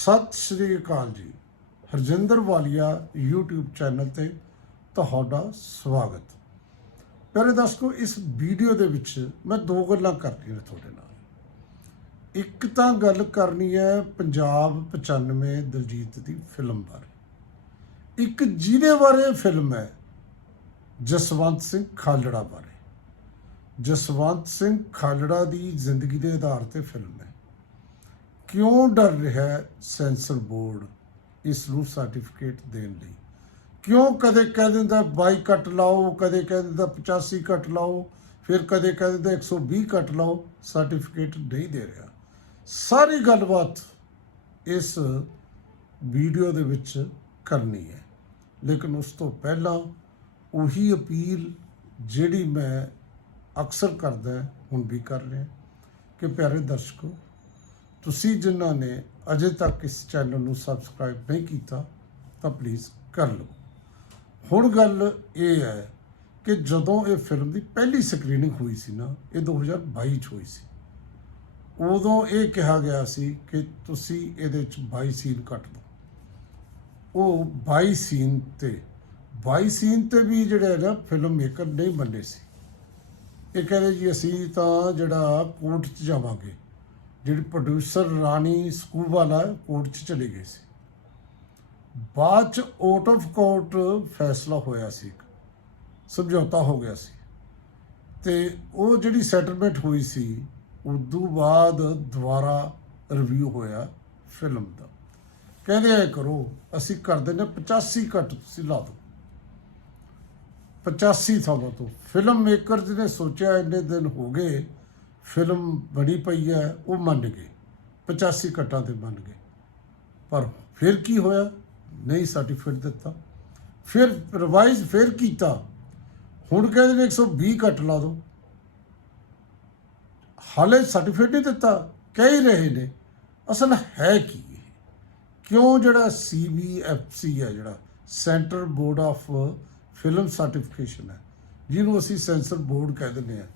ਸਤਿ ਸ੍ਰੀ ਅਕਾਲ ਜੀ। ਹਰਜਿੰਦਰ ਵਾਲੀਆ YouTube channel ਤੇ ਤੁਹਾਡਾ ਸਵਾਗਤ। ਪਿਆਰੇ ਦਰਸ਼ਕੋ ਇਸ ਵੀਡੀਓ ਦੇ ਵਿੱਚ ਮੈਂ ਦੋ ਗੱਲਾਂ ਕਰਨੀਆਂ ਨੇ ਤੁਹਾਡੇ ਨਾਲ। ਇੱਕ ਤਾਂ ਗੱਲ ਕਰਨੀ ਹੈ ਪੰਜਾਬ 95 ਦਲਜੀਤ ਦੀ ਫਿਲਮ ਬਾਰੇ। ਇੱਕ ਜਿਹਦੇ ਬਾਰੇ ਫਿਲਮ ਹੈ ਜਸਵੰਤ ਸਿੰਘ ਖਾਲੜਾ ਬਾਰੇ। ਜਸਵੰਤ ਸਿੰਘ ਖਾਲੜਾ ਦੀ ਜ਼ਿੰਦਗੀ ਦੇ ਆਧਾਰ ਤੇ ਫਿਲਮ ਹੈ। ਕਿਉਂ ਡਰ ਰਿਹਾ ਸੈਂਸਰ ਬੋਰਡ ਇਸ ਨੂੰ ਸਰਟੀਫਿਕੇਟ ਦੇਣ ਲਈ? ਕਿਉਂ ਕਦੇ ਕਹਿ ਦਿੰਦਾ 22 ਕੱਟ ਲਾਓ, ਕਦੇ ਕਹਿ ਦਿੰਦਾ 85 ਕੱਟ ਲਾਓ, ਫਿਰ ਕਦੇ ਕਹਿ ਦਿੰਦਾ 120 ਕੱਟ ਲਾਓ, ਸਰਟੀਫਿਕੇਟ ਨਹੀਂ ਦੇ ਰਿਹਾ। ਸਾਰੀ ਗੱਲਬਾਤ ਇਸ ਵੀਡੀਓ ਦੇ ਵਿੱਚ ਕਰਨੀ ਹੈ। ਲੇਕਿਨ ਉਸ ਤੋਂ ਪਹਿਲਾਂ ਉਹੀ ਅਪੀਲ ਜਿਹੜੀ ਮੈਂ ਅਕਸਰ ਕਰਦਾ, ਹੁਣ ਵੀ ਕਰ ਰਿਹਾ, ਕਿ ਪਿਆਰੇ ਦਰਸ਼ਕੋ ਤੁਸੀਂ ਜਿਨ੍ਹਾਂ ਨੇ ਅਜੇ ਤੱਕ ਇਸ ਚੈਨਲ ਨੂੰ ਸਬਸਕ੍ਰਾਈਬ ਨਹੀਂ ਕੀਤਾ, ਤਾਂ ਪਲੀਜ਼ ਕਰ ਲਓ। ਹੁਣ ਗੱਲ ਇਹ ਹੈ ਕਿ ਜਦੋਂ ਇਹ ਫਿਲਮ ਦੀ ਪਹਿਲੀ ਸਕਰੀਨਿੰਗ ਹੋਈ ਸੀ ਨਾ, ਇਹ 2022 ਚ ਹੋਈ ਸੀ। ਉਦੋਂ ਇਹ ਕਿਹਾ ਗਿਆ ਸੀ ਕਿ ਤੁਸੀਂ ਇਹਦੇ ਚ 22 ਸੀਨ ਕੱਟ ਦਿਓ। ਉਹ 22 ਸੀਨ ਤੇ 22 ਸੀਨ ਤੇ ਵੀ ਜਿਹੜੇ ਨਾ ਫਿਲਮ ਮੇਕਰ ਨਹੀਂ ਮੰਨੇ ਸੀ। ਇਹ ਕਹਿੰਦੇ ਜੀ ਅਸੀਂ ਤਾਂ ਜਿਹੜਾ ਕੋਰਟ 'ਚ ਜਾਵਾਂਗੇ। ਜਿਹੜੀ producer Ronnie Screwvala court 'ਚ ਚਲੇ ਗਏ ਸੀ। ਬਾਅਦ 'ਚ ਆਊਟ ਆਫ ਕੋਰਟ ਫੈਸਲਾ ਹੋਇਆ ਸੀ ਇੱਕ, ਸਮਝੌਤਾ ਹੋ ਗਿਆ ਸੀ। ਤੇ ਉਹ ਜਿਹੜੀ ਸੈਟਲਮੈਂਟ ਹੋਈ ਸੀ, ਉਦੋਂ ਬਾਅਦ ਦੁਬਾਰਾ ਰਿਵਿਊ ਹੋਇਆ ਫਿਲਮ ਦਾ। ਕਹਿੰਦੇ ਐ ਕਰੋ, ਅਸੀਂ ਕਰ ਦਿੰਦੇ 85 ਘੱਟ ਤੁਸੀਂ ਲਾ ਦਿਓ। 85 ਥਾਵਾਂ ਤੋਂ ਫਿਲਮ ਮੇਕਰ ਨੇ ਸੋਚਿਆ ਇੰਨੇ ਦਿਨ ਹੋ ਗਏ ਫਿਲਮ ਬਣੀ ਪਈ ਹੈ, ਉਹ ਮੰਨ ਗਏ। 85 ਕੱਟਾਂ ਤੇ ਮੰਨ ਗਏ। ਪਰ ਫਿਰ ਕੀ ਹੋਇਆ? ਨਹੀਂ ਸਰਟੀਫਿਕੇਟ ਦਿੱਤਾ। ਫਿਰ ਰਿਵਾਈਜ਼ ਫਿਰ ਕੀਤਾ। ਹੁਣ ਕਹਿੰਦੇ ਨੇ 120 ਕੱਟ ਲਾ ਦਿਓ। ਹਾਲੇ ਸਰਟੀਫਿਕੇਟ ਨਹੀਂ ਦਿੱਤਾ। ਕਹਿ ਹੀ ਰਹੇ ਨੇ, ਅਸਲ ਹੈ ਕੀ ਕਿਉਂ ਜਿਹੜਾ ਸੀਬੀਐਫਸੀ ਹੈ, ਜਿਹੜਾ centre board of film certification ਹੈ, ਜਿਹਨੂੰ ਅਸੀਂ ਸੈਂਸਰ ਬੋਰਡ ਕਹਿ ਦਿੰਦੇ ਆ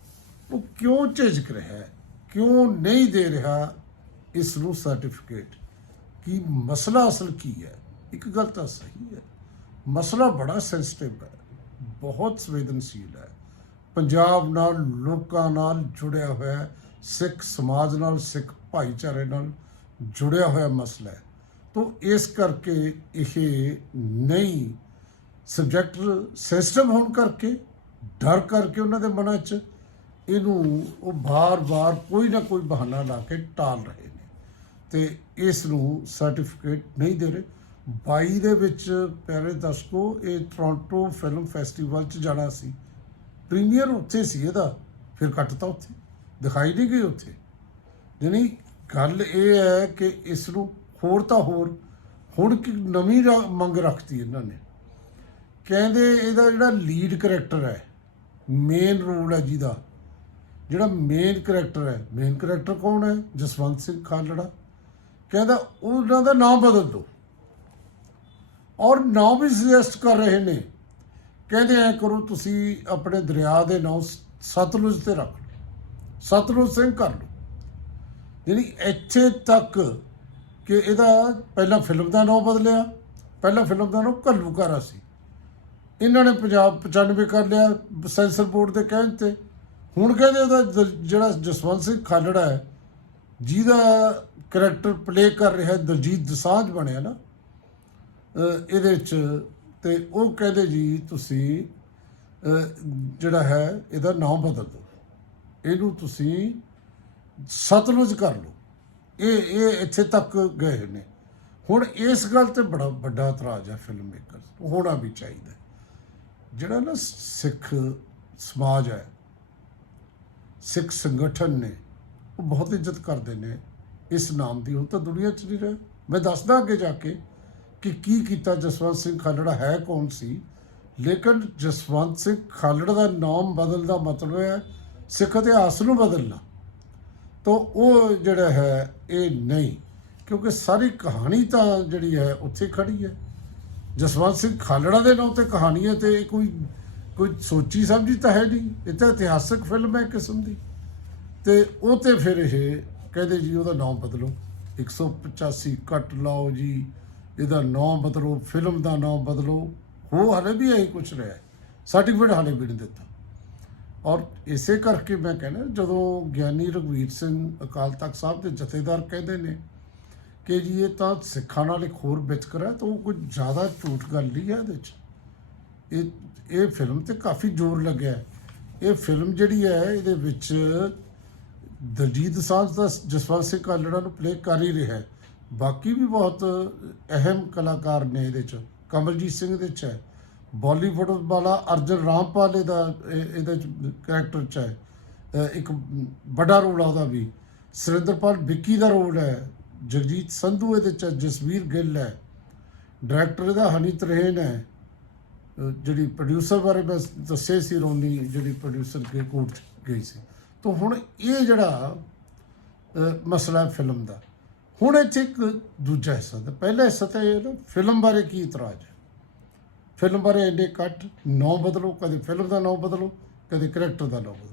ਉਹ ਕਿਉਂ ਝਿਜਕ ਰਿਹਾ ਹੈ? ਕਿਉਂ ਨਹੀਂ ਦੇ ਰਿਹਾ ਇਸ ਨੂੰ ਸਰਟੀਫਿਕੇਟ ਕੀ ਮਸਲਾ ਅਸਲ ਕੀ ਹੈ? ਇੱਕ ਗੱਲ ਤਾਂ ਸਹੀ ਹੈ। ਮਸਲਾ ਬੜਾ ਸੈਂਸਿਟਿਵ ਹੈ। ਬਹੁਤ ਸੰਵੇਦਨਸ਼ੀਲ ਹੈ। ਪੰਜਾਬ ਨਾਲ, ਲੋਕਾਂ ਨਾਲ ਜੁੜਿਆ ਹੋਇਆ, ਸਿੱਖ ਸਮਾਜ ਨਾਲ, ਸਿੱਖ ਭਾਈਚਾਰੇ ਨਾਲ ਜੁੜਿਆ ਹੋਇਆ ਮਸਲਾ ਹੈ। ਤੋਂ ਇਸ ਕਰਕੇ ਇਹ ਨਹੀਂ ਸਬਜੈਕਟ ਸੈਂਸਿਟਿਵ ਹੋਣ ਕਰਕੇ, ਡਰ ਕਰਕੇ ਉਹਨਾਂ ਦੇ ਮਨਾਂ 'ਚ ਇਹਨੂੰ ਉਹ ਬਾਰ-ਬਾਰ ਕੋਈ ਨਾ ਕੋਈ ਬਹਾਨਾ ਲਾ ਕੇ ਟਾਲ ਰਹੇ ਨੇ। ਤੇ ਇਸ ਨੂੰ ਸਰਟੀਫਿਕੇਟ ਨਹੀਂ ਦੇ ਰਹੇ। 22 ਦੇ ਵਿੱਚ ਪਿਆਰੇ ਦਰਸ਼ਕੋ ਇਹ ਟੋਰਾਂਟੋ ਫਿਲਮ ਫੈਸਟੀਵਲ 'ਚ ਜਾਣਾ ਸੀ। ਪ੍ਰੀਮੀਅਰ ਉੱਥੇ ਸੀ ਇਹਦਾ, ਫਿਰ ਕੱਟਤਾ ਉੱਥੇ। ਦਿਖਾਈ ਨਹੀਂ ਗਈ ਉੱਥੇ। ਯਾਨੀ ਗੱਲ ਇਹ ਹੈ ਕਿ ਇਸ ਨੂੰ ਹੋਰ ਤਾਂ ਹੋਰ, ਹੁਣ ਕਿ ਨਵੀਂ ਰਾ- ਮੰਗ ਰੱਖਤੀ ਇਹਨਾਂ ਨੇ। ਕਹਿੰਦੇ ਇਹਦਾ ਜਿਹੜਾ ਲੀਡ ਕਰੈਕਟਰ ਹੈ ਮੇਨ ਰੋਲ ਹੈ ਜਿਹਦਾ ਜਿਹੜਾ ਮੇਨ ਕਰੈਕਟਰ ਹੈ ਮੇਨ ਕਰੈਕਟਰ ਕੌਣ ਹੈ? ਜਸਵੰਤ ਸਿੰਘ ਖਾਲੜਾ। ਕਹਿੰਦਾ, ਉਹਨਾਂ ਦਾ ਨਾਮ ਬਦਲ ਦਿਓ। ਔਰ ਨਾਮ ਵੀ ਸੁਜੈਸਟ ਕਰ ਰਹੇ ਨੇ। ਕਹਿੰਦੇ, ਐ ਕਰੋ, ਤੁਸੀਂ ਆਪਣੇ ਦਰਿਆ ਦੇ ਨਾਮ ਸਤਲੁਜ ਤੇ ਰੱਖ ਲਓ। ਸਤਲੁਜ ਸਿੰਘ ਕਰ ਲਓ। ਜਿਹੜੀ ਇੱਥੇ ਤੱਕ ਕਿ ਇਹਦਾ ਪਹਿਲਾਂ ਫਿਲਮ ਦਾ ਨਾਮ ਬਦਲਿਆ। ਪਹਿਲਾਂ ਫਿਲਮ ਦਾ ਨਾਮ ਘੱਲੂਕਾਰਾ ਸੀ। ਇਹਨਾਂ ਨੇ ਪੰਜਾਬ 95 ਕਰ ਲਿਆ ਸੈਂਸਰ ਬੋਰਡ ਦੇ ਕਹਿਣ ਤੇ। ਹੁਣ ਕਹਿੰਦੇ ਉਹਦਾ ਦ- ਜਿਹੜਾ ਜਸਵੰਤ ਸਿੰਘ ਖਾਲੜਾ ਹੈ, ਜਿਹਦਾ ਕਰੈਕਟਰ ਪਲੇ ਕਰ ਰਿਹਾ ਦਲਜੀਤ ਦਸਾਂਝ ਬਣਿਆ ਨਾ ਇਹਦੇ ਚ ਤੇ ਉਹ ਕਹਿੰਦੇ ਜੀ ਤੁਸੀਂ ਜਿਹੜਾ ਹੈ ਇਹਦਾ ਨਾਮ ਬਦਲ ਦਿਓ। ਇਹਨੂੰ ਤੁਸੀਂ ਸਤਲੁਜ ਕਰ ਲਓ। ਇਹ ਇਹ ਇੱਥੇ ਤੱਕ ਗਏ ਨੇ। ਹੁਣ ਇਸ ਗੱਲ ਤੇ ਬੜਾ ਵੱਡਾ ਇਤਰਾਜ਼ ਹੈ ਫਿਲਮ ਮੇਕਰ ਹੋਣਾ ਵੀ ਚਾਹੀਦਾ ਜਿਹੜਾ ਨਾ ਸਿੱਖ ਸਮਾਜ ਹੈ ਸਿੱਖ ਸੰਗਠਨ ਨੇ, ਉਹ ਬਹੁਤ ਇੱਜ਼ਤ ਕਰਦੇ ਨੇ ਇਸ ਨਾਮ ਦੀ। ਹੁਣ ਤਾਂ ਦੁਨੀਆ 'ਚ ਨਹੀਂ ਰਿਹਾ। ਮੈਂ ਦੱਸਦਾ ਅੱਗੇ ਜਾ ਕੇ ਕਿ ਕੀ ਕੀਤਾ ਜਸਵੰਤ ਸਿੰਘ ਖਾਲੜਾ, ਹੈ ਕੌਣ ਸੀ? ਲੇਕਿਨ ਜਸਵੰਤ ਸਿੰਘ ਖਾਲੜਾ ਦਾ ਨਾਮ ਬਦਲਣ ਦਾ ਮਤਲਬ ਹੈ, ਸਿੱਖ ਇਤਿਹਾਸ ਨੂੰ ਬਦਲਣਾ। ਤਾਂ ਉਹ ਜਿਹੜਾ ਹੈ, ਇਹ ਨਹੀਂ। ਕਿਉਂਕਿ ਸਾਰੀ ਕਹਾਣੀ ਤਾਂ ਜਿਹੜੀ ਹੈ, ਉੱਥੇ ਖੜੀ ਹੈ। ਜਸਵੰਤ ਸਿੰਘ ਖਾਲੜਾ ਦੇ ਨਾਂ ਤੇ ਕਹਾਣੀ ਹੈ ਤੇ ਇਹ ਕੋਈ ਕੋਈ ਸੋਚੀ ਸਮਝੀ ਤਾਂ ਹੈ ਨਹੀਂ। ਇਹ ਤਾਂ ਇਤਿਹਾਸਕ ਫਿਲਮ ਹੈ ਕਿਸਮ ਦੀ। ਤੇ ਉਹ ਤੇ ਫਿਰ ਇਹ ਕਹਿੰਦੇ ਜੀ ਉਹਦਾ ਨਾਮ ਬਦਲੋ। 185 ਕੱਟ ਲਾਓ ਜੀ, ਇਹਦਾ ਨਾਮ ਬਦਲੋ ਫਿਲਮ ਦਾ ਨਾਮ ਬਦਲੋ। ਹੋ ਹਲੇ ਵੀ ਇਹੀ ਕੁਛ ਰਿਹਾ ਸਰਟੀਫਿਕੇਟ ਹਲੇ ਵੀ ਨਹੀਂ ਦਿੱਤਾ। ਔਰ ਇਸੇ ਕਰਕੇ ਮੈਂ ਕਹਿੰਦਾ, ਜਦੋਂ ਗਿਆਨੀ ਰਘਵੀਰ ਸਿੰਘ ਅਕਾਲ ਤਖਤ ਸਾਹਿਬ ਦੇ ਜਥੇਦਾਰ ਕਹਿੰਦੇ ਨੇ ਕਿ ਜੀ ਇਹ ਤਾਂ ਸਿੱਖਾਂ ਨਾਲ ਇੱਕ ਹੋਰ ਵਿਤਕਰਾ ਤਾਂ ਉਹ ਕੁਝ ਜ਼ਿਆਦਾ ਝੂਠ ਗੱਲ ਨਹੀਂ ਹੈ ਇਹਦੇ 'ਚ। ਇਹ ਇਹ ਫਿਲਮ ਤੇ ਕਾਫੀ ਜ਼ੋਰ ਲੱਗਿਆ ਇਹ ਫਿਲਮ ਜਿਹੜੀ ਹੈ ਇਹਦੇ ਵਿੱਚ ਦਲਜੀਤ ਸਾਂਝ ਦਾ ਜਸਵੰਤ ਸਿੰਘ ਕਾਲੜਾ ਨੂੰ ਪਲੇ ਕਰ ਹੀ ਰਿਹਾ ਹੈ। ਬਾਕੀ ਵੀ ਬਹੁਤ ਅਹਿਮ ਕਲਾਕਾਰ ਨੇ ਇਹਦੇ 'ਚ ਕਮਲਜੀਤ ਸਿੰਘ ਇਹਦੇ 'ਚ ਹੈ। ਬਾਲੀਵੁੱਡ ਵਾਲਾ ਅਰਜਨ ਰਾਮਪਾਲ ਇਹਦਾ ਇਹਦੇ 'ਚ ਕਰੈਕਟਰ 'ਚ ਹੈ। ਇੱਕ ਵੱਡਾ ਰੋਲ ਆ ਉਹਦਾ ਵੀ। ਸੁਰਿੰਦਰਪਾਲ ਵਿੱਕੀ ਦਾ ਰੋਲ ਹੈ। ਜਗਜੀਤ ਸੰਧੂ ਇਹਦੇ 'ਚ ਹੈ, ਜਸਵੀਰ ਗਿੱਲ ਹੈ। ਡਾਇਰੈਕਟਰ ਇਹਦਾ ਹਨੀ ਤਰੇਨ ਹੈ। ਜਿਹੜੀ ਪ੍ਰੋਡਿਊਸਰ ਬਾਰੇ ਮੈਂ ਦੱਸੇ ਸੀ ਰੋਨੀ, ਜਿਹੜੀ ਪ੍ਰੋਡਿਊਸਰ ਕੇ ਕੋਰਟ 'ਚ ਗਈ ਸੀ। ਤਾਂ ਹੁਣ ਇਹ ਜਿਹੜਾ ਮਸਲਾ ਫਿਲਮ ਦਾ। ਹੁਣ ਇੱਥੇ ਇੱਕ ਦੂਜਾ ਹਿੱਸਾ ਦਾ ਪਹਿਲਾ ਹਿੱਸਾ ਤਾਂ ਇਹ ਨਾ ਫਿਲਮ ਬਾਰੇ ਕੀ ਇਤਰਾਜ਼ ਹੈ? ਫਿਲਮ ਬਾਰੇ ਇੰਨੇ ਕੱਟ ਨਾਂ ਬਦਲੋ, ਕਦੇ ਫਿਲਮ ਦਾ ਨਾਂ ਬਦਲੋ, ਕਦੇ ਕਰੈਕਟਰ ਦਾ ਨਾਂ ਬਦਲੋ।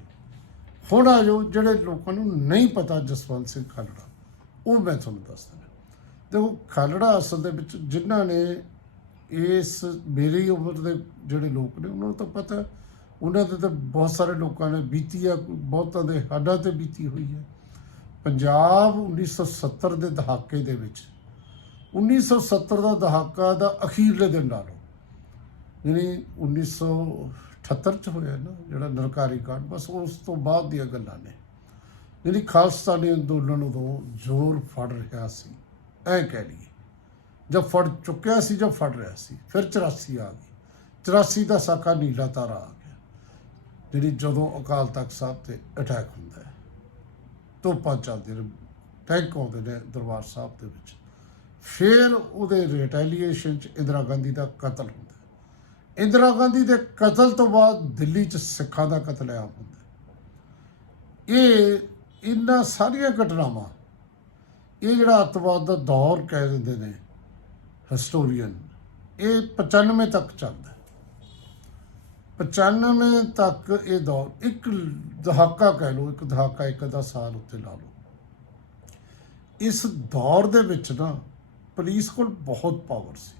ਹੁਣ ਆ ਜਾਓ, ਜਿਹੜੇ ਲੋਕਾਂ ਨੂੰ ਨਹੀਂ ਪਤਾ ਜਸਵੰਤ ਸਿੰਘ ਖਾਲੜਾ, ਉਹ ਮੈਂ ਤੁਹਾਨੂੰ ਦੱਸ ਦਿੰਦਾ। ਦੇਖੋ, ਖਾਲੜਾ ਅਸਲ ਦੇ ਵਿੱਚ ਜਿਨ੍ਹਾਂ ਨੇ ਇਸ ਮੇਰੀ ਉਮਰ ਦੇ ਜਿਹੜੇ ਲੋਕ ਨੇ, ਉਹਨਾਂ ਨੂੰ ਤਾਂ ਪਤਾ, ਉਹਨਾਂ ਦੇ ਤਾਂ ਬਹੁਤ ਸਾਰੇ ਲੋਕਾਂ ਨੇ ਬੀਤੀ ਆ, ਬਹੁਤਾਂ ਦੇ ਹੱਡਾਂ ਤੇ ਬੀਤੀ ਹੋਈ ਹੈ। ਪੰਜਾਬ 1970 ਦੇ ਦਹਾਕੇ ਦੇ ਵਿੱਚ 1970 ਦਾ ਦਹਾਕਾ ਦਾ ਅਖੀਰਲੇ ਦਿਨ ਲਾ ਲਓ ਯਾਨੀ 1978 ਚ ਹੋਇਆ ਨਾ, ਜਿਹੜਾ ਨਰਕਾਰੀ ਕਾਂਡ, ਬਸ ਉਸ ਤੋਂ ਬਾਅਦ ਦੀਆਂ ਗੱਲਾਂ ਨੇ। ਜਿਹੜੀ ਖਾਲਸਤਾਨੀ ਅੰਦੋਲਨ ਉਦੋਂ ਜ਼ੋਰ ਫੜ ਰਿਹਾ ਸੀ, ਐ ਕਹਿ ਲਈਏ। ਜਦ ਫੜ ਚੁੱਕਿਆ ਸੀ ਜਦ ਫੜ ਰਿਹਾ ਸੀ, ਫਿਰ 84 ਆ ਗਈ 84 ਦਾ ਸਾਕਾ ਨੀਲਾ ਤਾਰਾ ਆ ਗਿਆ, ਜਿਹੜੀ ਜਦੋਂ ਅਕਾਲ ਤਖਤ ਸਾਹਿਬ ਤੇ ਅਟੈਕ ਹੁੰਦਾ ਹੈ ਤੋਪਾਂ ਚੱਲਦੇ ਨੇ ਟੈਂਕ ਆਉਂਦੇ ਨੇ ਦਰਬਾਰ ਸਾਹਿਬ ਦੇ ਵਿੱਚ ਫਿਰ ਉਹਦੇ ਰਿਟੈਲੀਏਸ਼ਨ ਚ ਇੰਦਰਾ ਗਾਂਧੀ ਦਾ ਕਤਲ ਹੁੰਦਾ ਹੈ। ਇੰਦਰਾ ਗਾਂਧੀ ਦੇ ਕਤਲ ਤੋਂ ਬਾਅਦ ਦਿੱਲੀ ਚ ਸਿੱਖਾਂ ਦਾ ਕਤਲੇਆਮ ਹੁੰਦਾ ਹੈ। ਇਹ ਇਹਨਾਂ ਸਾਰੀਆਂ ਘਟਨਾਵਾਂ, ਇਹ ਜਿਹੜਾ ਅੱਤਵਾਦ ਦਾ ਦੌਰ ਕਹਿ ਦਿੰਦੇ ਨੇ ਹਿਸਟੋਰੀਅਨ ਇਹ 95 ਤੱਕ ਚੱਲਦਾ ਹੈ। 95 ਤੱਕ ਇਹ ਦੌਰ, ਇੱਕ ਦਹਾਕਾ ਕਹਿ ਲਓ, ਇੱਕ ਦਹਾਕਾ, ਇੱਕ ਦਾ ਸਾਲ ਉੱਤੇ ਲਾ ਲਓ। ਇਸ ਦੌਰ ਦੇ ਵਿੱਚ ਨਾ ਪੁਲਿਸ ਕੋਲ ਬਹੁਤ ਪਾਵਰ ਸੀ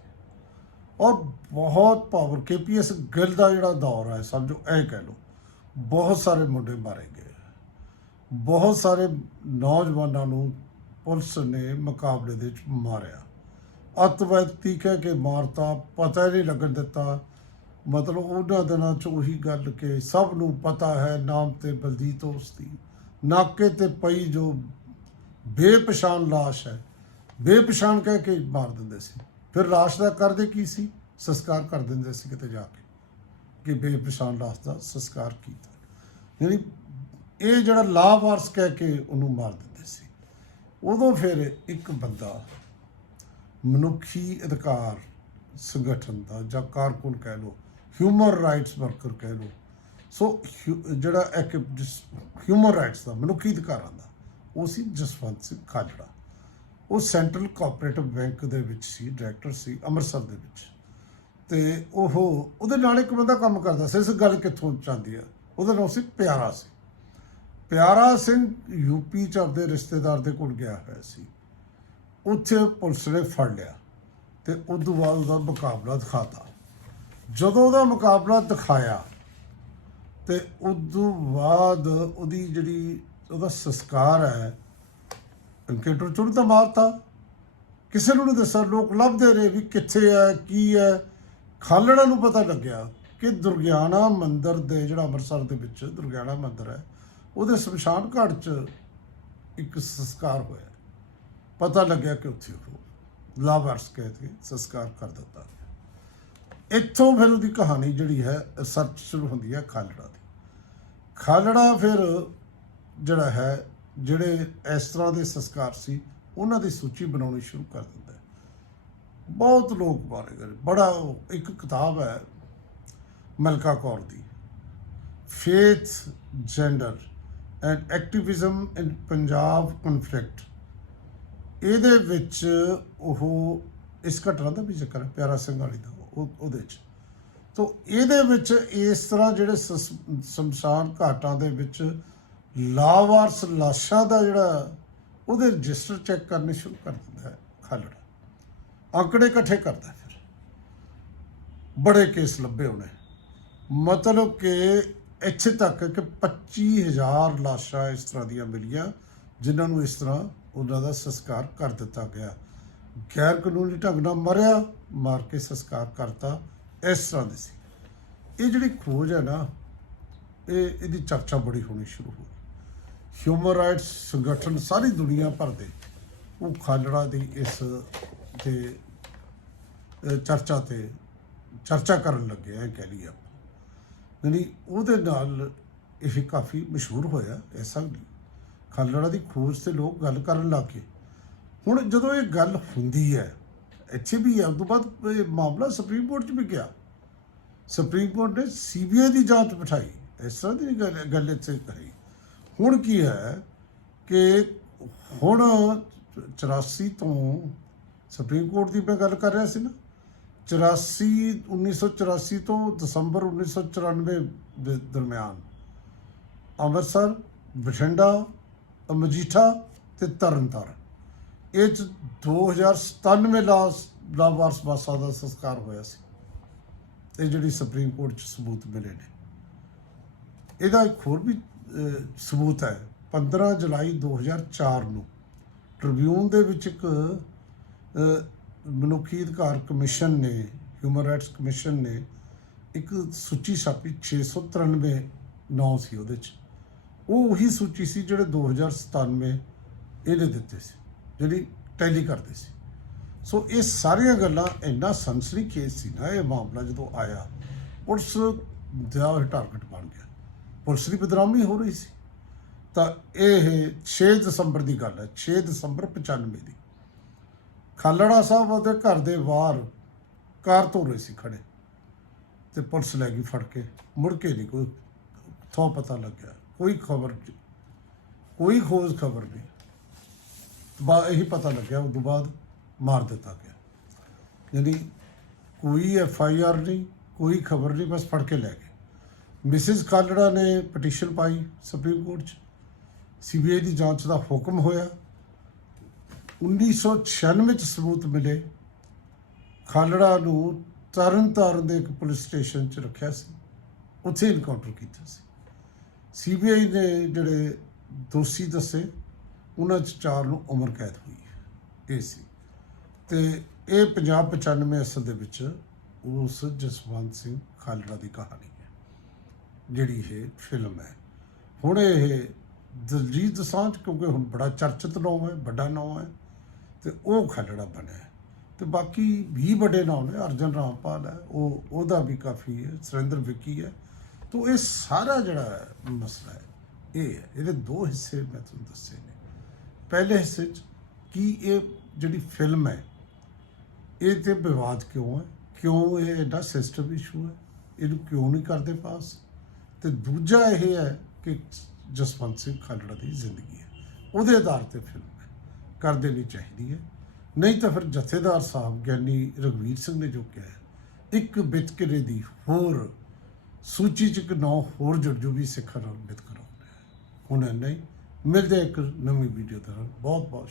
ਔਰ ਬਹੁਤ ਪਾਵਰ ਕੇਪੀਐਸ ਗਿੱਲ ਦਾ ਜਿਹੜਾ ਦੌਰ ਹੈ, ਸਮਝੋ, ਇਹ ਕਹਿ ਲਓ, ਬਹੁਤ ਸਾਰੇ ਮੁੰਡੇ ਮਾਰੇ ਗਏ। ਬਹੁਤ ਸਾਰੇ ਨੌਜਵਾਨਾਂ ਨੂੰ ਪੁਲਿਸ ਨੇ ਮੁਕਾਬਲੇ ਦੇ ਵਿੱਚ ਮਾਰਿਆ। ਅੱਤਵਾਦੀ ਕਹਿ ਕੇ ਮਾਰਤਾ, ਪਤਾ ਹੀ ਨਹੀਂ ਲੱਗਣ ਦਿੱਤਾ। ਮਤਲਬ ਉਹਨਾਂ ਦਿਨਾਂ ਚ ਉਹੀ ਗੱਲ ਕਿ ਸਭ ਨੂੰ ਪਤਾ ਹੈ ਨਾਮ ਤੇ ਬਲਜੀਤ ਉਸਦੀ। ਨਾਕੇ ਤੇ ਪਈ ਜੋ ਬੇਪਛਾਣ ਲਾਸ਼ ਹੈ। ਬੇਪਛਾਣ ਕਹਿ ਕੇ ਮਾਰ ਦਿੰਦੇ ਸੀ। ਫਿਰ ਲਾਸ਼ ਦਾ ਕਰਦੇ ਕੀ ਸੀ? ਸੰਸਕਾਰ ਕਰ ਦਿੰਦੇ ਸੀ ਕਿਤੇ ਜਾ ਕੇ ਕਿ ਬੇਪਛਾਣ ਲਾਸ਼ ਦਾ ਸੰਸਕਾਰ ਕੀਤਾ। ਯਾਨੀ ਇਹ ਜਿਹੜਾ ਲਾਵਾਰਸ ਕਹਿ ਕੇ ਉਹਨੂੰ ਮਾਰ ਦਿੰਦੇ ਸੀ। ਉਦੋਂ ਫਿਰ ਇੱਕ ਬੰਦਾ ਮਨੁੱਖੀ ਅਧਿਕਾਰ ਸੰਗਠਨ ਦਾ ਜਾਂ ਕਾਰਕੁਨ ਕਹਿ ਲਓ ਹਿਊਮਨ ਰਾਈਟਸ ਵਰਕਰ ਕਹਿ ਲਓ। ਸੋ ਹਿਊ- ਜਿਹੜਾ ਇੱਕ ਹਿਊਮਨ ਰਾਈਟਸ ਦਾ, ਮਨੁੱਖੀ ਅਧਿਕਾਰਾਂ ਦਾ, ਉਹ ਸੀ ਜਸਵੰਤ ਸਿੰਘ ਖਾਜੜਾ। ਉਹ ਸੈਂਟਰਲ ਕੋਆਪਰੇਟਿਵ ਬੈਂਕ ਦੇ ਵਿੱਚ ਸੀ ਡਾਇਰੈਕਟਰ ਸੀ, ਅੰਮ੍ਰਿਤਸਰ ਦੇ ਵਿੱਚ। ਤੇ ਉਹ, ਉਹਦੇ ਨਾਲ ਇੱਕ ਬੰਦਾ ਕੰਮ ਕਰਦਾ ਸੀ, ਇਸ ਗੱਲ ਕਿੱਥੋਂ ਚਾਹੁੰਦੀ ਆ? ਉਹਦਾ ਨਾਮ ਸੀ ਪਿਆਰਾ ਸਿੰਘ। ਪਿਆਰਾ ਸਿੰਘ ਯੂਪੀ ਚ ਆਪਦੇ ਰਿਸ਼ਤੇਦਾਰ ਦੇ ਕੋਲ ਗਿਆ ਹੋਇਆ ਸੀ। ਉੱਥੇ ਪੁਲਿਸ ਨੇ ਫੜ ਲਿਆ ਤੇ ਤੋਂ ਬਾਅਦ ਉਹਦਾ ਮੁਕਾਬਲਾ ਦਿਖਾਤਾ। ਜਦੋਂ ਉਹਦਾ ਮੁਕਾਬਲਾ ਦਿਖਾਇਆ ਤੇ ਤੋਂ ਬਾਅਦ ਉਹਦੀ ਜਿਹੜੀ ਉਹਦਾ ਸੰਸਕਾਰ ਹੈ ਐਨਕਾਊਂਟਰ ਚੁਣ ਤਾਂ ਮਾਰਤਾ। ਕਿਸੇ ਨੂੰ ਨਹੀਂ ਦੱਸਿਆ, ਲੋਕ ਲੱਭਦੇ ਰਹੇ ਵੀ ਕਿੱਥੇ ਹੈ, ਕੀ ਹੈ। ਖਾਲੜਾ ਨੂੰ ਪਤਾ ਲੱਗਿਆ ਕਿ ਦੁਰਗਿਆਣਾ ਮੰਦਿਰ ਦੇ ਜਿਹੜਾ ਅੰਮ੍ਰਿਤਸਰ ਦੇ ਵਿੱਚ ਦੁਰਗਿਆਣਾ ਮੰਦਿਰ ਹੈ, ਉਹਦੇ ਸ਼ਮਸ਼ਾਨ ਘਾਟ 'ਚ ਇੱਕ ਸੰਸਕਾਰ ਹੋਇਆ। ਪਤਾ ਲੱਗਿਆ ਕਿ ਉੱਥੇ ਉਹ ਲਾਵਾਰਸ ਕਹਿ ਕੇ ਸੰਸਕਾਰ ਕਰ ਦਿੱਤਾ ਇੱਥੋਂ ਫਿਰ ਉਹਦੀ ਕਹਾਣੀ ਜਿਹੜੀ ਹੈ ਸਰਚ ਸ਼ੁਰੂ ਹੁੰਦੀ ਹੈ ਖਾਲੜਾ ਦੀ। ਖਾਲੜਾ ਫਿਰ ਜਿਹੜਾ ਹੈ, ਜਿਹੜੇ ਇਸ ਤਰ੍ਹਾਂ ਦੇ ਸੰਸਕਾਰ ਸੀ, ਉਹਨਾਂ ਦੀ ਸੂਚੀ ਬਣਾਉਣੀ ਸ਼ੁਰੂ ਕਰ ਦਿੰਦਾ ਹੈ। ਬਹੁਤ ਲੋਕ ਮਾਰੇ ਗਏ ਬੜਾ ਉਹ- ਇੱਕ ਕਿਤਾਬ ਹੈ ਮਲਕਾ ਕੌਰ ਦੀ। Faith gender and activism in Punjab conflict ਇਹਦੇ ਵਿੱਚ ਉਹ ਇਸ ਘਟਨਾ ਦਾ ਵੀ ਜ਼ਿਕਰ ਹੈ, ਪਿਆਰਾ ਸਿੰਘ ਵਾਲੀ ਦਾ ਉਹਦੇ ਵਿੱਚ ਤੋ ਇਹਦੇ ਵਿੱਚ ਇਸ ਤਰ੍ਹਾਂ ਜਿਹੜੇ ਸਸ- ਸ਼ਮਸ਼ਾਨ ਘਾਟਾਂ ਦੇ ਵਿੱਚ ਲਾਵਾਰਸ ਲਾਸ਼ਾਂ ਦਾ ਜਿਹੜਾ ਉਹਦੇ ਰਜਿਸਟਰ ਚੈੱਕ ਕਰਨੇ ਸ਼ੁਰੂ ਕਰ ਦਿੰਦਾ ਹੈ, ਖਾਲੜਾ। ਅੰਕੜੇ ਇਕੱਠੇ ਕਰਦਾ ਫਿਰ। ਬੜੇ ਕੇਸ ਲੱਭੇ ਉਹਨੇ। ਮਤਲਬ ਕਿ ਇੱਥੇ ਤੱਕ ਕਿ 25000 ਲਾਸ਼ਾਂ ਇਸ ਤਰ੍ਹਾਂ ਦੀਆਂ ਮਿਲੀਆਂ, ਜਿਨ੍ਹਾਂ ਨੂੰ ਇਸ ਤਰ੍ਹਾਂ ਉਹਨਾਂ ਦਾ ਸੰਸਕਾਰ ਕਰ ਦਿੱਤਾ ਗਿਆ। ਗੈਰ ਕਾਨੂੰਨੀ ਢੰਗ ਨਾਲ ਮਰਿਆ, ਮਾਰ ਕੇ ਸੰਸਕਾਰ ਕਰਤਾ, ਇਸ ਤਰ੍ਹਾਂ ਦੀ ਸੀ। ਇਹ ਜਿਹੜੀ ਖੋਜ ਹੈ ਨਾ, ਇਹ, ਇਹਦੀ ਚਰਚਾ ਬੜੀ ਹੋਣੀ ਸ਼ੁਰੂ ਹੋ ਗਈ। ਹਿਊਮਨ ਰਾਈਟਸ ਸੰਗਠਨ ਸਾਰੀ ਦੁਨੀਆ ਭਰ ਦੇ ਉਹ ਖਾਲੜਾ ਦੀ ਇਸ ਤੇ ਚਰਚਾ ਤੇ ਚਰਚਾ ਕਰਨ ਲੱਗੇ ਆ ਕਹਿ ਲਈਏ ਆਪਾਂ। ਯਾਨੀ ਉਹਦੇ ਨਾਲ ਇਹ ਕਾਫੀ ਮਸ਼ਹੂਰ ਹੋਇਆ ਐਸਾ ਵੀ ਨਹੀਂ ਖਾਲੜਾ ਦੀ ਖੋਜ ਤੇ ਲੋਕ ਗੱਲ ਕਰਨ ਲੱਗ ਗਏ। ਹੁਣ ਜਦੋਂ ਇਹ ਗੱਲ ਹੁੰਦੀ ਹੈ, ਇੱਥੇ ਵੀ ਹੈ, ਉਸ ਤੋਂ ਬਾਅਦ ਇਹ ਮਾਮਲਾ ਸੁਪਰੀਮ ਕੋਰਟ 'ਚ ਵੀ ਗਿਆ। ਸੁਪਰੀਮ ਕੋਰਟ ਨੇ ਸੀਬੀਆਈ ਦੀ ਜਾਂਚ ਬਿਠਾਈ, ਇਸ ਤਰ੍ਹਾਂ ਦੀ ਗੱਲ ਗੱਲ ਇੱਥੇ ਕਰੀ ਹੁਣ ਕੀ ਹੈ ਕਿ ਹੁਣ 84 ਤੋਂ ਸੁਪਰੀਮ ਕੋਰਟ ਦੀ ਮੈਂ ਗੱਲ ਕਰ ਰਿਹਾ ਸੀ ਨਾ 84 1984 ਤੋਂ ਦਸੰਬਰ 1994 ਦੇ ਦਰਮਿਆਨ ਅੰਮ੍ਰਿਤਸਰ, ਬਠਿੰਡਾ ਮਜੀਠਾ ਤੇ ਤਰਨਤਾਰਨ। ਇਹ ਚ 2097 ਲਾਸ ਲਾਵਾਰਸ ਬਾਸਾ ਦਾ ਸੰਸਕਾਰ ਹੋਇਆ ਸੀ। ਇਹ ਜਿਹੜੀ ਸੁਪਰੀਮ ਕੋਰਟ ਚ ਸਬੂਤ ਮਿਲੇ ਨੇ। ਇਹਦਾ ਇੱਕ ਹੋਰ ਵੀ ਸਬੂਤ ਹੈ। 15 ਜੁਲਾਈ 2004 ਨੂੰ ਟ੍ਰਿਬਿਊਨ ਦੇ ਵਿੱਚ ਇੱਕ ਮਨੁੱਖੀ ਅਧਿਕਾਰ ਕਮਿਸ਼ਨ ਨੇ ਹਿਊਮਨ ਰਾਈਟਸ ਕਮਿਸ਼ਨ ਨੇ ਇੱਕ ਸੂਚੀ ਛਾਪੀ 693 ਨਾਂ ਸੀ ਉਹਦੇ ਚ। ਉਹ ਉਹੀ ਸੂਚੀ ਸੀ ਜਿਹੜੇ 2097 ਇਹਨੇ ਦਿੱਤੇ ਸੀ, ਜਿਹੜੀ ਟੈਲੀ ਕਰਦੇ ਸੀ। ਸੋ ਇਹ ਸਾਰੀਆਂ ਗੱਲਾਂ ਇੰਨਾ ਸਨਸਰੀ ਕੇਸ ਸੀ ਨਾ ਇਹ ਮਾਮਲਾ ਜਦੋਂ ਆਇਆ, ਪੁਲਿਸ ਦਾ ਇਹ ਟਾਰਗੇਟ ਬਣ ਗਿਆ। ਪੁਲਿਸ ਦੀ ਬਦਨਾਮੀ ਹੋ ਰਹੀ ਸੀ। ਤਾਂ ਇਹ 6 ਦਸੰਬਰ ਦੀ ਗੱਲ ਹੈ 6 ਦਸੰਬਰ 95 ਦੀ। ਖਾਲੜਾ ਸਾਹਿਬ ਉਹਦੇ ਘਰ ਦੇ ਬਾਹਰ ਕਾਰ ਧੋ ਰਹੇ ਸੀ ਖੜੇ। ਤੇ ਪੁਲਿਸ ਲੈ ਗਈ ਫੜ ਕੇ, ਮੁੜ ਕੇ ਨਹੀਂ ਕੋਈ ਥੋ ਪਤਾ ਲੱਗਿਆ। ਕੋਈ ਖਬਰ ਨਹੀਂ ਕੋਈ ਖੋਜ ਖਬਰ ਨਹੀਂ। ਬਾ, ਇਹੀ ਪਤਾ ਲੱਗਿਆ, ਉਸ ਤੋਂ ਬਾਅਦ ਮਾਰ ਦਿੱਤਾ ਗਿਆ। ਯਾਨੀ ਕੋਈ ਐਫ ਆਈ ਆਰ ਨਹੀਂ, ਕੋਈ ਖਬਰ ਨਹੀਂ, ਬਸ ਫੜ ਕੇ ਲੈ ਗਏ। ਮਿਸਿਸ ਖਾਲੜਾ ਨੇ ਪਟੀਸ਼ਨ ਪਾਈ ਸੁਪਰੀਮ ਕੋਰਟ 'ਚ। ਸੀਬੀਆਈ ਦੀ ਜਾਂਚ ਦਾ ਹੁਕਮ ਹੋਇਆ। 1996 ਚ ਸਬੂਤ ਮਿਲੇ। ਖਾਲੜਾ ਨੂੰ ਤਰਨ ਤਾਰਨ ਦੇ ਇੱਕ ਪੁਲਿਸ ਸਟੇਸ਼ਨ 'ਚ ਰੱਖਿਆ ਸੀ। ਉੱਥੇ ਇਨਕਾਊਂਟਰ ਕੀਤਾ ਸੀ। ਸੀਬੀਆਈ ਨੇ ਜਿਹੜੇ ਦੋਸ਼ੀ ਦੱਸੇ, ਉਹਨਾਂ 'ਚ ਚਾਰ ਨੂੰ ਉਮਰ ਕੈਦ ਹੋਈ ਹੈ, ਇਹ ਸੀ ਤੇ ਇਹ ਪੰਜਾਬ 95 ਅਸਲ ਦੇ ਵਿੱਚ ਉਸ ਜਸਵੰਤ ਸਿੰਘ ਖਾਲੜਾ ਦੀ ਕਹਾਣੀ ਹੈ, ਜਿਹੜੀ ਇਹ ਫਿਲਮ ਹੈ ਹੁਣ ਇਹ ਦਲਜੀਤ ਦੋਸਾਂਝ, ਕਿਉਂਕਿ ਹੁਣ ਬੜਾ ਚਰਚਿਤ ਨਾਮ ਹੈ, ਵੱਡਾ ਨਾਮ ਹੈ, ਤੇ ਉਹ ਖਾਲੜਾ ਬਣਿਆ ਹੈ। ਤੇ ਬਾਕੀ ਵੀ ਵੱਡੇ ਨਾਮ ਨੇ, ਅਰਜਨ ਰਾਮਪਾਲ ਹੈ, ਉਹ, ਉਹਦਾ ਵੀ ਕਾਫੀ ਹੈ, ਸੁਰਿੰਦਰ ਵਿੱਕੀ ਹੈ ਤੋ ਇਹ ਸਾਰਾ ਜਿਹੜਾ ਮਸਲਾ ਹੈ, ਇਹ ਹੈ, ਇਹਦੇ ਦੋ ਹਿੱਸੇ ਮੈਂ ਤੁਹਾਨੂੰ ਦੱਸੇ ਨੇ। ਪਹਿਲੇ ਹਿੱਸੇ 'ਚ ਕੀ ਇਹ ਜਿਹੜੀ ਫਿਲਮ ਹੈ, ਇਹ ਤੇ ਵਿਵਾਦ ਕਿਉਂ ਹੈ? ਕਿਉਂ ਇਹ ਐਡਾ ਸਿਸਟਮ ਇਸ਼ੂ ਹੈ? ਇਹਨੂੰ ਕਿਉਂ ਨਹੀਂ ਕਰਦੇ ਪਾਸ ਤੇ ਦੂਜਾ ਇਹ ਹੈ ਕਿ ਜਸਵੰਤ ਸਿੰਘ ਖਾਲੜਾ ਦੀ ਜ਼ਿੰਦਗੀ ਹੈ। ਉਹਦੇ ਆਧਾਰ ਤੇ ਫਿਲਮ ਹੈ। ਕਰ ਦੇਣੀ ਚਾਹੀਦੀ ਹੈ। ਨਹੀਂ ਤਾਂ ਫਿਰ ਜਥੇਦਾਰ ਸਾਹਿਬ ਗਿਆਨੀ ਰਗਵੀਰ ਸਿੰਘ ਨੇ ਜੋ ਕਿਹਾ ਇੱਕ ਵਿਤਕਰੇ ਦੀ ਹੋਰ ਸੂਚੀ ਚ ਇੱਕ ਨੌ ਹੋਰ ਜੁੜ ਜੋ ਵੀ ਸਿੱਖਾਂ ਨਾਲ ਵਿਤਕਰਾ ਹੁੰਦਾ ਹੈ ਹੁਣ ਨਹੀਂ ਮਿਲਦੇ ਇੱਕ ਨਵੀਂ ਵੀਡੀਓ ਦਾ ਬਹੁਤ ਬਹੁਤ